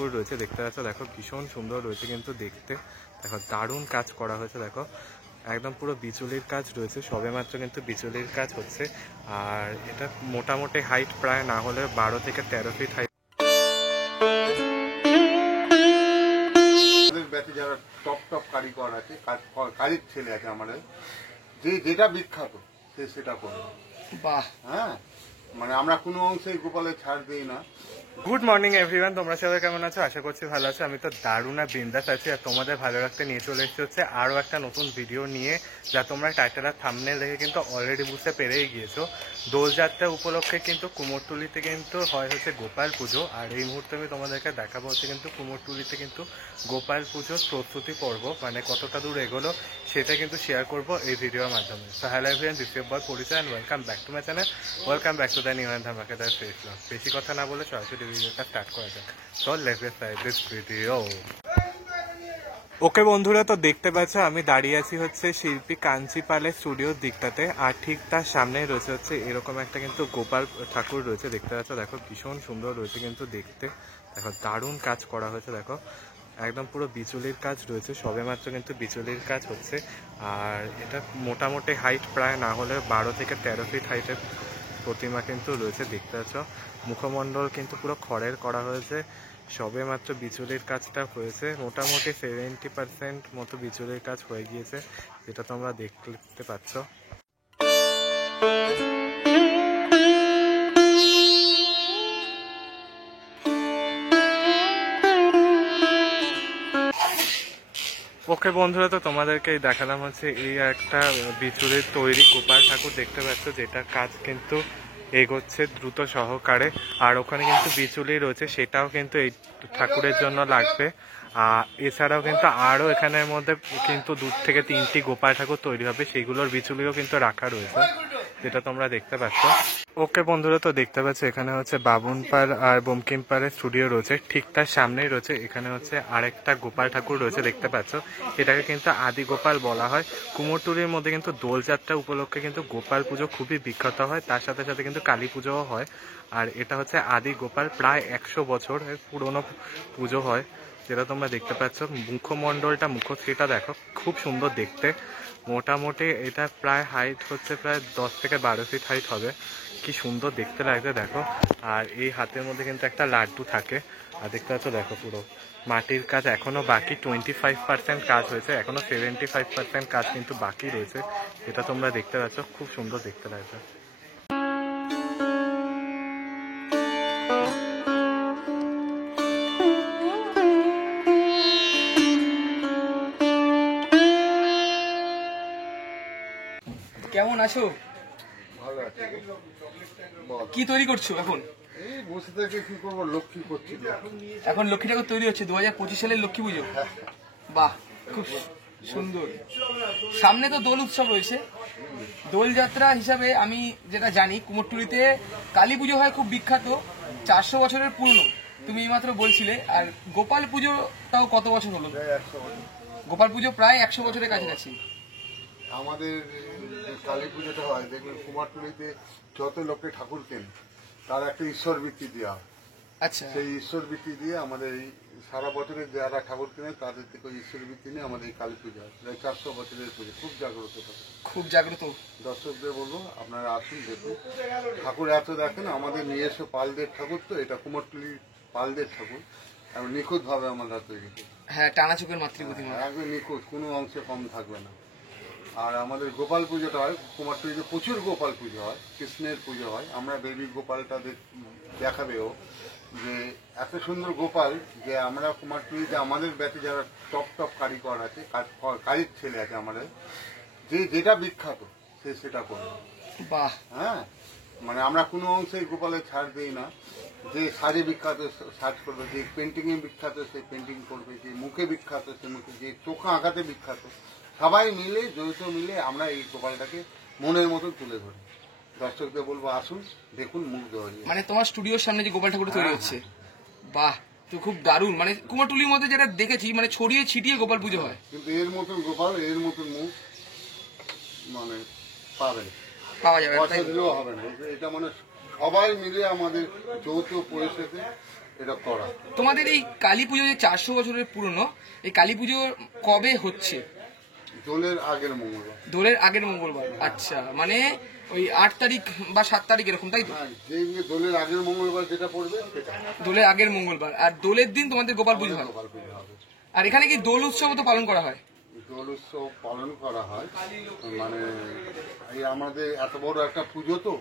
ঠাকুর রয়েছে দেখতে পাচ্ছ, দেখো ভীষণ সুন্দর রয়েছে কিন্তু দেখতে। দেখো দারুণ কাজ করা হয়েছে, দেখো একদম পুরো বিচুলির কাজ রয়েছে, সবেমাত্র কিন্তু বিচুলির কাজ হচ্ছে। আর এটা মোটামুটি হাইট প্রায় না হলে 12 থেকে 13 ফিট হাইট। যারা টপ টপ কারিগর আছে, কাজের ছেলে আছে আমাদের, যেটা বিখ্যাত সে সেটা করবে। বাহ, হ্যাঁ, মানে আমরা কোনো অংশে গোপালে ছাড় দিই না। গুড মর্নিং এভরিওয়ান, তোমরা সবাই কেমন আছো? আশা করছি ভালো আছো। আমি তো দারুণ আর বিন্দাস আছি, আর তোমাদের ভালো রাখতে নিয়ে চলে এসেছি হচ্ছে আরও একটা নতুন ভিডিও নিয়ে, যা তোমরা টাইটেল আর থাম্বনেল দেখে কিন্তু অলরেডি বুঝতে পেরেই গিয়েছো। দোলযাত্রা উপলক্ষে কিন্তু কুমোরটুলিতে কিন্তু হয় হচ্ছে গোপাল পুজো, আর এই মুহূর্তে আমি তোমাদেরকে দেখাবো হচ্ছে কিন্তু কুমোরটুলিতে কিন্তু গোপাল পুজোর প্রস্তুতি পর্ব, মানে কতটা দূর এগোলো সেটা কিন্তু শেয়ার করবো এই ভিডিওর মাধ্যমে। তো হ্যালো এভরিওয়ান, দিস ইজ বয় পরিচয় and welcome back to my channel, welcome back to the new and ধামাকাদার ফেস ব্লগ। বেশি কথা না বলে সরাসরি ভিডিওটা স্টার্ট করা যাক। So let's get started this video. ওকে বন্ধুরা, তো দেখতে পাচ্ছ আমি দাঁড়িয়ে আছি হচ্ছে শিল্পী কাঞ্চি পালের স্টুডিওর দিকটাতে, আর ঠিক তার সামনেই রয়েছে হচ্ছে এরকম একটা কিন্তু গোপাল ঠাকুর রয়েছে দেখতে পাচ্ছ। দেখো ভীষণ সুন্দর রয়েছে কিন্তু দেখতে। দেখো দারুণ কাজ করা হয়েছে, দেখো একদম পুরো বিচুলির কাজ রয়েছে, সবেমাত্র কিন্তু বিচুলির কাজ হচ্ছে। আর এটা মোটামুটি হাইট প্রায় না হলে 12 থেকে 13 ফিট হাইটের প্রতিমা কিন্তু রয়েছে দেখতে পাচ্ছ। মুখমণ্ডল কিন্তু পুরো খড়ের করা হয়েছে, সবে মাত্র বিচুলির কাজটা হয়েছে, মোটামুটি 70% মতো বিচুলির কাজ হয়ে গিয়েছে, যেটা তোমরা দেখতে পাচ্ছ। ওকে বন্ধুরা, তো তোমাদেরকে দেখালাম হচ্ছে এই একটা বিচুলির তৈরি গোপাল ঠাকুর দেখতে পাচ্ছ, যেটা কাজ কিন্তু এগোচ্ছে দ্রুত সহকারে। আর ওখানে কিন্তু বিচুলি রয়েছে, সেটাও কিন্তু এই ঠাকুরের জন্য লাগবে। এছাড়াও কিন্তু আরও এখানের মধ্যে কিন্তু 2 থেকে 3টি গোপাল ঠাকুর তৈরি হবে, সেগুলোর বিচুলিও কিন্তু রাখা রয়েছে, যেটা তোমরা দেখতে পাচ্ছ। ওকে বন্ধুরা, তো দেখতে পাচ্ছ এখানে হচ্ছে বাবুনপাড় আর বঙ্কিমপাড়ের স্টুডিও রয়েছে, ঠিক তার সামনেই রয়েছে এখানে হচ্ছে আরেকটা গোপাল ঠাকুর রয়েছে দেখতে পাচ্ছ। এটাকে কিন্তু আদি গোপাল বলা হয়। কুমোরটুলির মধ্যে কিন্তু দোলযাত্রা উপলক্ষে কিন্তু গোপাল পুজো খুবই বিখ্যাত হয়, তার সাথে সাথে কিন্তু কালী পুজোও হয়। আর এটা হচ্ছে আদি গোপাল, প্রায় 100 বছরের পুরনো পুজো হয়, যেটা তোমরা দেখতে পাচ্ছ। মুখমণ্ডলটা, মুখশ্রীটা দেখো খুব সুন্দর দেখতে। মোটামুটি এটা প্রায় হাইট হচ্ছে প্রায় 10 থেকে 12 ফিট হাইট হবে, কি সুন্দর দেখতে লাগছে দেখো। আর এই হাতের মধ্যে কিন্তু একটা লাড্ডু থাকে, আর দেখতে পাচ্ছ দেখো পুরো মাটির কাজ এখনো বাকি, 25% কাজ হয়েছে, এখনো 75% কাজ কিন্তু বাকি রয়েছে, এটা তোমরা দেখতে পাচ্ছ, খুব সুন্দর দেখতে লাগছে। কেমন আছো? ভালো আছে। কি তৈরি করছো এখন? এই বসে থেকে কি করবো, লক্ষ্মী করছি। এখন লক্ষ্মী ঠাকুর তৈরি হচ্ছে 2025 সালের লক্ষ্মী পুজো। বাহ, খুব সুন্দর। সামনে তো দোল উৎসব রয়েছে। দোলযাত্রা হিসাবে আমি যেটা জানি, কুমোরটুলিতে কালী পুজো হয় খুব বিখ্যাত, 400 বছরের পুরনো, তুমি এইমাত্র বলছিলে। আর গোপাল পুজোটাও কত বছর হলো? গোপাল পুজো প্রায় 100 বছরের কাছাকাছি। আমাদের কালী পুজোটা হয়, দেখবেন কুমারটুলিতে যত লোকে ঠাকুর কেন তার একটা ঈশ্বর বৃত্তি দেওয়া হয়। আচ্ছা, সেই ঈশ্বর বৃত্তি দিয়ে আমাদের এই সারা বছরে যারা ঠাকুর কেনে তাদের থেকে ঈশ্বর বৃত্তি নিয়ে আমাদের এই কালী পুজো হয়। প্রায় 400 বছরের পুজো, খুব জাগ্রত থাকে, খুব জাগ্রত। দর্শকদের বলবো আপনারা আসুন, দেখুন ঠাকুর এত দেখেন। আমাদের নিজস্ব পালদের ঠাকুর, তো এটা কুমারটুলি পালদের ঠাকুর, এবং নিখুঁত ভাবে আমরা তৈরি করি। হ্যাঁ, টানা চোখের মাতৃ প্রতিমা, একদম নিখুঁত, কোনো অংশে কম থাকবে না। আর আমাদের গোপাল পুজোটা হয় কুমারটুলিতে, প্রচুর গোপাল পুজো হয়, কৃষ্ণের পুজো হয়। আমরা বেবি গোপালটা দেখাবেও যে এত সুন্দর গোপাল, যে আমরা কুমারটুলিতে আমাদের ব্যাচে যারা টপ টপ কারিগর আছে, কাজের ছেলে আছে আমাদের, যেটা বিখ্যাত সে সেটা করবে। বাহ, হ্যাঁ, মানে আমরা কোনো অংশে গোপালে ছাড় দিই না। যে সাজে বিখ্যাত সাজ করবে, যে পেন্টিং এ বিখ্যাত সে পেন্টিং করবে, যে মুখে বিখ্যাত সে মুখে, যে চোখা আঁকাতে বিখ্যাত, সবাই মিলে যৌথ মিলে আমরা এই গোপালটাকে মনের মতো তুলে ধরি। দর্শকদের বলবো আসুন, দেখুন, মুগ্ধ হয়ে। মানে তোমার স্টুডিওর সামনে যে গোপাল ঠাকুর তৈরি হচ্ছে, বাহ, তো খুব দারুণ। মানে কুমোরটুলির মধ্যে যেটা দেখেছি, মানে ছড়িয়ে ছিটিয়ে গোপাল পুজো হয়, কিন্তু এর মতন গোপাল, এর মতন মুখ মানে পাওয়া যাবে দিলেও হবে না। এটা মানে সবাই মিলে আমাদের যৌথ পরিষদে এটা করা। তোমাদের এই কালী পুজো যে 400 বছরের পুরনো, এই কালী পুজো কবে হচ্ছে? দোলের আগের মঙ্গলবার। দোলের আগের মঙ্গলবার, আচ্ছা, মানে ওই 8 তারিখ বা 7 তারিখ এরকম, তাই তো? হ্যাঁ, যে দোলের আগের মঙ্গলবার যেটা পড়বে সেটা দোলের আগের মঙ্গলবার। আর দোলের দিন তোমাদের গোপাল পুজো হয়। গোপাল পুজো হবে। আর এখানে কি দোল উৎসব তো পালন করা হয়? দোল উৎসব পালন করা হয়, মানে এই আমাদের এত বড় একটা পুজো তো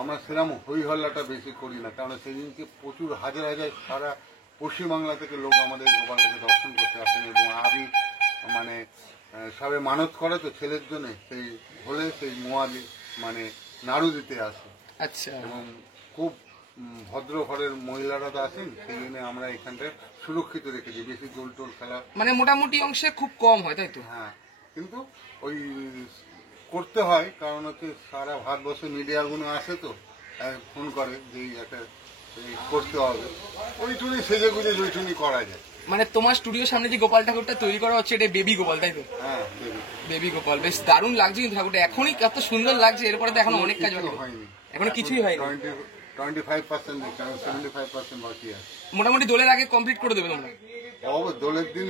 আমরা সেরকম হই হল্লাটা বেশি করি না, কারণ সেদিনকে প্রচুর হাজার হাজার সারা পশ্চিমবাংলা থেকে লোক আমাদের গোপালটাকে দর্শন করতে আসেন এবং আমি মানে সবে মানত করে তো ছেলের জন্য, সেই হলে সেই মোয়ালি মানে নাড়ু দিতে আসে। আচ্ছা, এবং খুব ভদ্র ঘরের মহিলারা তো আছেন, সেই জন্য আমরা এখানটা সুরক্ষিত রেখেছি, বেশি দোল টোল খেলা মানে মোটামুটি অংশে খুব কম হয়, তাই তো? হ্যাঁ, কিন্তু ওই করতে হয়, কারণ হচ্ছে সারা ভারতবর্ষের মিডিয়াগুলো আসে তো ফোন করে যে একটা করতে হবে, ওইটুকুনি সেজে গুজে ওইটুকুনি করা যায়। মানে তোমার স্টুডিওর সামনে যে গোপাল ঠাকুরটা তৈরি করা হচ্ছে, এটা বেবি গোপাল, তাই তো? হ্যাঁ, বেবি গোপাল বেশ দারুণ লাগছে কিন্তু ঠাকুরটা, এখনই এত সুন্দর লাগছে, এরপরে তো এখনো অনেক কাজ বাকি হয়নি, এখনো কিছুই হয়নি। 25% কারণ 75% বাকি আছে। মোটামুটি দোলের আগে কমপ্লিট করে দেবে তোমরা? দোলের দিন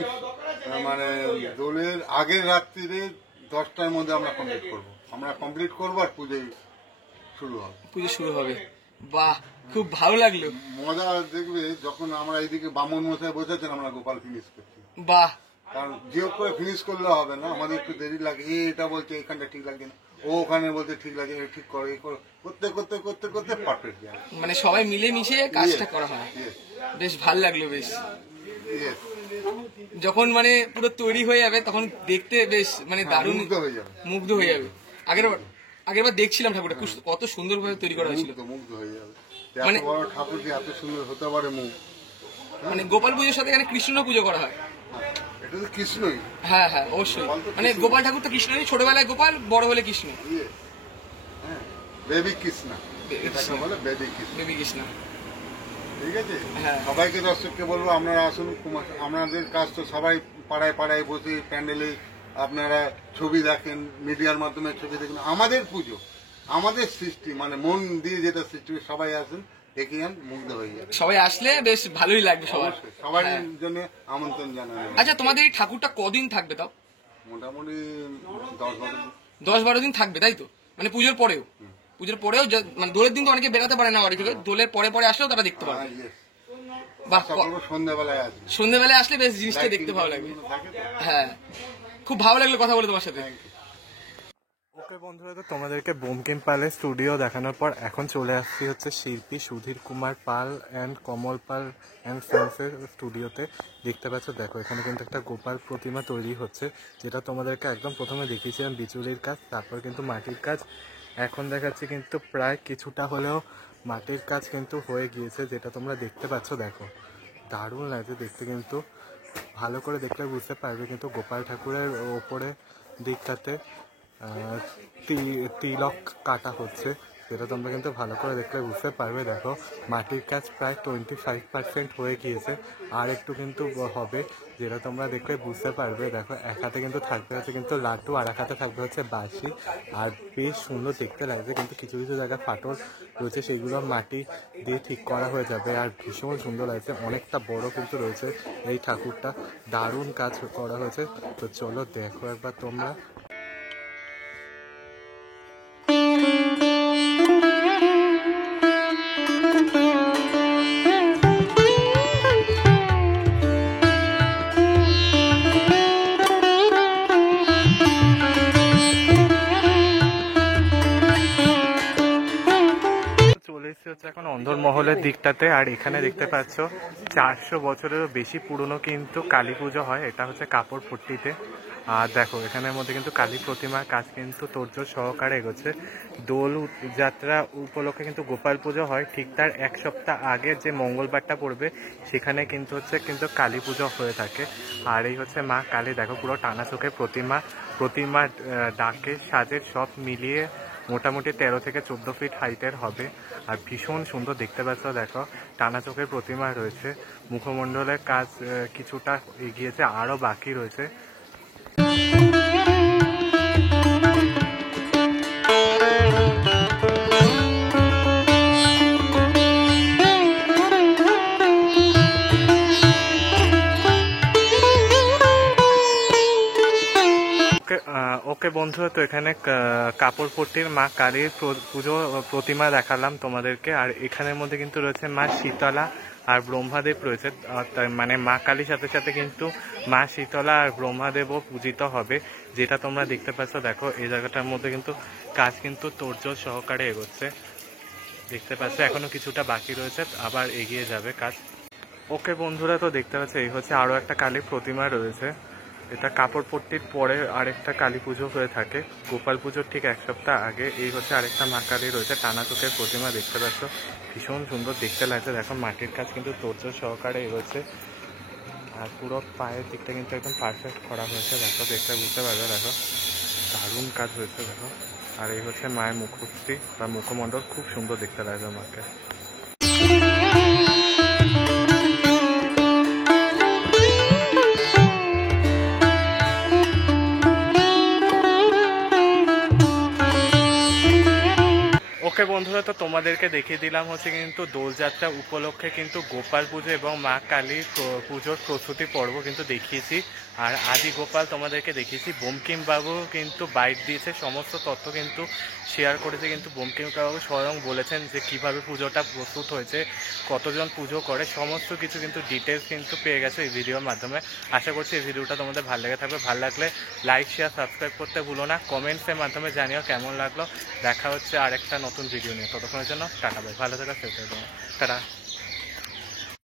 মানে দোলের আগের রাত্রিরে 10টার মধ্যে আমরা কমপ্লিট করবো আর পুজো শুরু হবে। বাহ, খুব ভালো লাগলো। মজা দেখবে যখন আমরা এইদিকে বামন মশাই বসেছেন, আমরা গোপাল ফিনিশ করছি। বাহ, কারণ যে করে ফিনিশ করলে হবে না, আমাদের একটু দেরি লাগে, এটা বলছে এখানটা ঠিক লাগছে না, ও ওখানে বলতে ঠিক লাগে, ঠিক করে করতে করতে করতে করতে পারফেক্ট যায়, মানে সবাই মিলে মিশে কাজটা করা হয়। বেশ ভালো লাগলো। বেশ যখন মানে পুরো তৈরি হয়ে যাবে তখন দেখতে বেশ মানে দারুণ মুগ্ধ হয়ে যাবে। আগেরবার দেখছিলাম ঠাকুরটা কত সুন্দর ভাবে তৈরি করা হয়েছিল, মুগ্ধ হয়ে যাবে। মানে বড় ঠাকুর যে এত সুন্দর হতে পারে মুখ। মানে গোপাল পুজোর সাথে এখানে কৃষ্ণ পুজো করা হয়। এটা তো কৃষ্ণই। হ্যাঁ হ্যাঁ, অবশ্যই। মানে গোপাল ঠাকুর তো কৃষ্ণই, ছোটবেলায় গোপাল, বড় হলে কৃষ্ণ। বেবি কৃষ্ণ, এটাকে বলে বেবি কৃষ্ণ। ঠিক আছে, সবাইকে দর্শককে বলবো আপনারা আসুন, আপনাদের কাজ তো সবাই পাড়ায় পাড়ায় বসে প্যান্ডেলে আপনারা ছবি দেখেন, মিডিয়ার মাধ্যমে ছবি দেখেন। আমাদের পুজো, আমাদের সৃষ্টি, মানে মন দিয়ে যেটা সৃষ্টি, সবাই আসেন, দেখে যান, মুগ্ধ হয়ে যাবে। সবাই আসলে বেশ ভালোই লাগবে সবার জন্য আমন্ত্রণ জানানো। আচ্ছা, তোমাদের এই ঠাকুরটা কদিন থাকবে তাও? মোটামুটি 10-12 দিন। 10-12 দিন থাকবে, তাই তো? মানে পুজোর পরেও মানে দোলের দিন তো অনেকে বেরাতে পারে না বাড়ি থেকে, দোলের পরে পরে আসলেও তারা দেখতে পারে। বাহ, সন্ধ্যাবেলায় আসলে বেশ জিনিসটা দেখতে ভালো লাগবে। হ্যাঁ, খুব ভালো লাগলো কথা বলে তোমার সাথে। ওকে বন্ধুরা, তো তোমাদেরকে বোমকেম পালের স্টুডিও দেখানোর পর এখন চলে আসছি হচ্ছে শিল্পী Sudhir Kumar Pal and Kamal Pal and ফ্রেন্ডসের স্টুডিওতে। দেখতে পাচ্ছ, দেখো এখানে কিন্তু একটা গোপাল প্রতিমা তৈরি হচ্ছে, যেটা তোমাদেরকে একদম প্রথমে দেখিয়েছিলাম বিচুলির কাজ, তারপর কিন্তু মাটির কাজ। এখন দেখাচ্ছি কিন্তু প্রায় কিছুটা হলেও মাটির কাজ কিন্তু হয়ে গিয়েছে, যেটা তোমরা দেখতে পাচ্ছ। দেখো দারুণ লাগছে দেখতে, কিন্তু ভালো করে দেখলে বুঝতে পারবে কিন্তু গোপাল ঠাকুরের ওপরে দিকটাতে তিলক কাটা হচ্ছে, সেটা তোমরা কিন্তু ভালো করে দেখলে বুঝতে পারবে। দেখো মাটির কাজ প্রায় 25% হয়ে গিয়েছে, আর একটু কিন্তু হবে, যেটা তোমরা দেখলে বুঝতে পারবে। দেখো এক হাতে কিন্তু থাকবে হচ্ছে কিন্তু লাড্ডু, আর এক হাতে থাকবে হচ্ছে বাঁশি, আর বেশ সুন্দর দেখতে লাগছে। কিন্তু কিছু কিছু জায়গায় ফাটল রয়েছে, সেগুলো মাটি দিয়ে ঠিক করা হয়ে যাবে, আর ভীষণ সুন্দর লাগছে। অনেকটা বড় কিন্তু রয়েছে এই ঠাকুরটা, দারুণ কাজ করা হয়েছে। তো চলো দেখো একবার তোমরা। এখন অন্দরমহলের দিকটাতে, আর এখানে দেখতে পাচ্ছ 400 বছরেরও বেশি পুরনো কিন্তু কালী পুজো হয়। এটা হচ্ছে কাপড় পট্টিতে। আর দেখো এখানের মধ্যে কিন্তু কালী প্রতিমার কাজ কিন্তু তোড়জোড় সহকারে এগোচ্ছে। দোল যাত্রা উপলক্ষে কিন্তু গোপাল পুজো হয়, ঠিক তার 1 সপ্তাহ আগে যে মঙ্গলবারটা পড়বে সেখানে কিন্তু কালী পুজো হয়ে থাকে। আর এই হচ্ছে মা কালী। দেখো পুরো টানা চোখের প্রতিমা ডাকে সাজের সব মিলিয়ে মোটামুটি 13 থেকে 14 ফিট হাইটের হবে, আর ভীষণ সুন্দর দেখতে পাচ্ছ। দেখো টানা চোখের প্রতিমা রয়েছে, মুখমণ্ডলের কাজ কিছুটা এগিয়েছে, আরও বাকি রয়েছে। ওকে বন্ধুরা, তো এখানে কাপড়পট্টির মা কালীর পুজো প্রতিমা দেখালাম তোমাদেরকে। আর এখানের মধ্যে কিন্তু রয়েছে মা শীতলা আর ব্রহ্মাদেব রয়েছে। মানে মা কালীর সাথে সাথে কিন্তু মা শীতলা আর ব্রহ্মাদেবও পূজিত হবে, যেটা তোমরা দেখতে পাচ্ছ। দেখো এই জায়গাটার মধ্যে কিন্তু কাজ কিন্তু তোড়জোড় সহকারে এগোচ্ছে, দেখতে পাচ্ছ। এখনো কিছুটা বাকি রয়েছে, আবার এগিয়ে যাবে কাজ। ওকে বন্ধুরা, তো দেখতে পাচ্ছ এই হচ্ছে আরো একটা কালী প্রতিমা রয়েছে। এটা কাপড়পট্টির পরে আরেকটা কালী পুজো হয়ে থাকে, গোপাল পুজোর ঠিক এক সপ্তাহ আগে। এই হচ্ছে আরেকটা মা কালী রয়েছে, টানা চোখের প্রতিমা, দেখতে পাচ্ছ। ভীষণ সুন্দর দেখতে লাগছে। দেখো মাটির কাজ কিন্তু তোড়জোড় সহকারে এগোচ্ছে, আর পুরো পায়ের দিকটা কিন্তু একদম পারফেক্ট করা হয়েছে। দেখো দেখতে বুঝতে পারবে, দেখো দারুণ কাজ হয়েছে দেখো। আর এই হচ্ছে মায়ের মুখশ্রী বা মুখমণ্ডল, খুব সুন্দর দেখতে লাগবে মাকে। ওকে বন্ধুরা, তো তোমাদেরকে দেখিয়ে দিলাম হচ্ছে কিন্তু দোলযাত্রা উপলক্ষে কিন্তু গোপাল পুজো এবং মা কালীর পুজোর প্রস্তুতি পর্ব কিন্তু দেখিয়েছি। আর আদি গোপাল তোমাদেরকে দেখিয়েছি। বঙ্কিম বাবু কিন্তু বাইট দিয়েছে, সমস্ত তথ্য কিন্তু শেয়ার করেছে। কিন্তু বঙ্কিম বাবু স্বয়ং বলেছেন যে কিভাবে পুজোটা প্রস্তুত হয়েছে, কতজন পুজো করে, সমস্ত কিছু কিন্তু ডিটেলস কিন্তু পেয়ে গেছে এই ভিডিওর মাধ্যমে। আশা করছি এই ভিডিওটা তোমাদের ভালো লেগে থাকবে। ভালো লাগলে লাইক, শেয়ার, সাবস্ক্রাইব করতে ভুলো না। কমেন্টসের মাধ্যমে জানিও কেমন লাগলো। দেখা হচ্ছে আরেকটা নতুন ভিডিও নিয়ে। ততক্ষণের জন্য টাটা, ভাই, ভালো থাকা, টাটা।